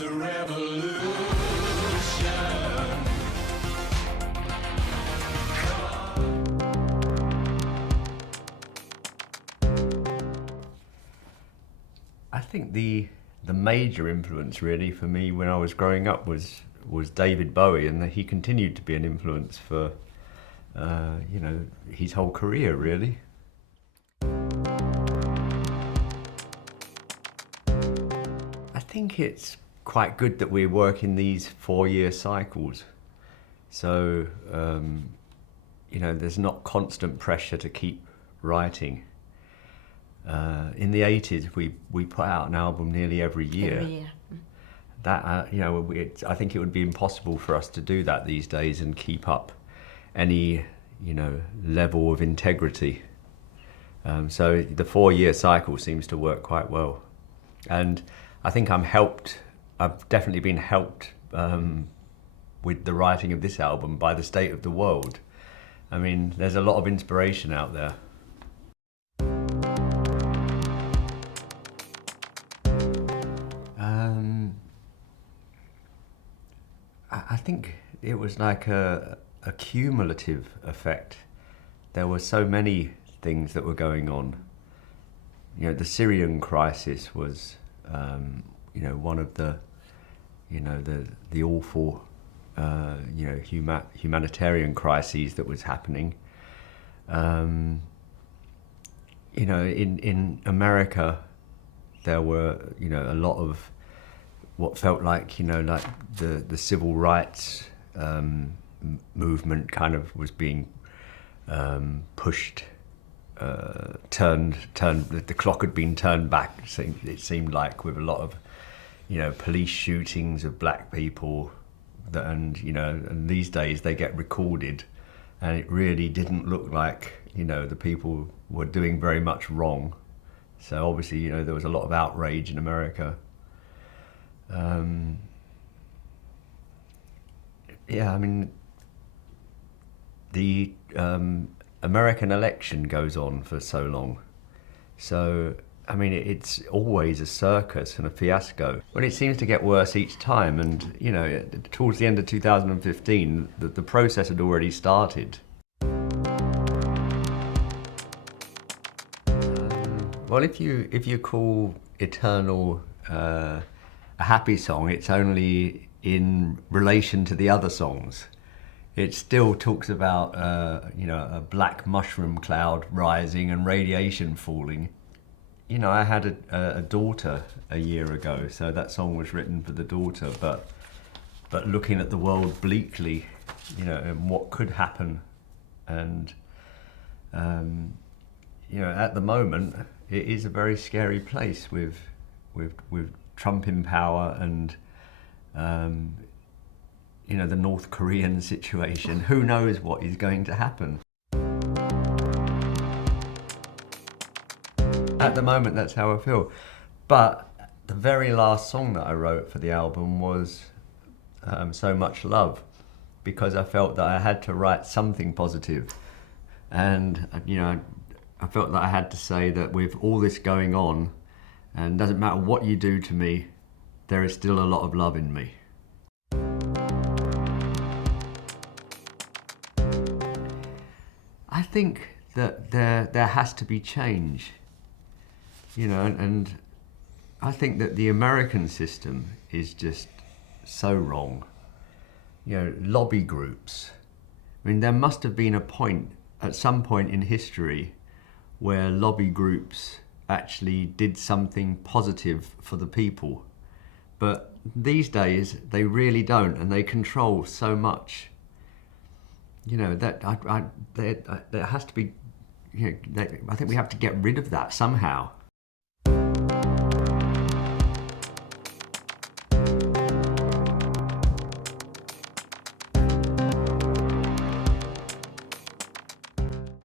It's a revolution. I think the major influence really for me when I was growing up was David Bowie, and he continued to be an influence for his whole career really. I think it's quite good that we work in these 4-year cycles, so there's not constant pressure to keep writing. In the 80s, we put out an album nearly every year. Every year. That I think it would be impossible for us to do that these days and keep up any level of integrity. So the 4-year cycle seems to work quite well, and I think I've definitely been helped with the writing of this album by the state of the world. I mean, there's a lot of inspiration out there. I think it was like a cumulative effect. There were so many things that were going on. The Syrian crisis was, one of the awful, humanitarian crises that was happening. In America, there were, a lot of what felt like, like the civil rights movement kind of was being pushed, turned. The clock had been turned back. It seemed like, with a lot of, police shootings of black people, and these days they get recorded, and it really didn't look like, the people were doing very much wrong. So obviously, there was a lot of outrage in America. The American election goes on for so long. So, it's always a circus and a fiasco. But it seems to get worse each time. And, towards the end of 2015, the process had already started. Well, if you call Eternal a happy song, it's only in relation to the other songs. It still talks about a black mushroom cloud rising and radiation falling. I had a daughter a year ago, so that song was written for the daughter. But looking at the world bleakly, and what could happen, and at the moment it is a very scary place with Trump in power and the North Korean situation. Who knows what is going to happen? At the moment, that's how I feel. But the very last song that I wrote for the album was So Much Love, because I felt that I had to write something positive. And, I felt that I had to say that with all this going on, and doesn't matter what you do to me, there is still a lot of love in me. I think that there has to be change, and I think that the American system is just so wrong. Lobby groups. There must have been a point, at some point in history, where lobby groups actually did something positive for the people. But these days, they really don't, and they control so much. There has to be, I think we have to get rid of that somehow.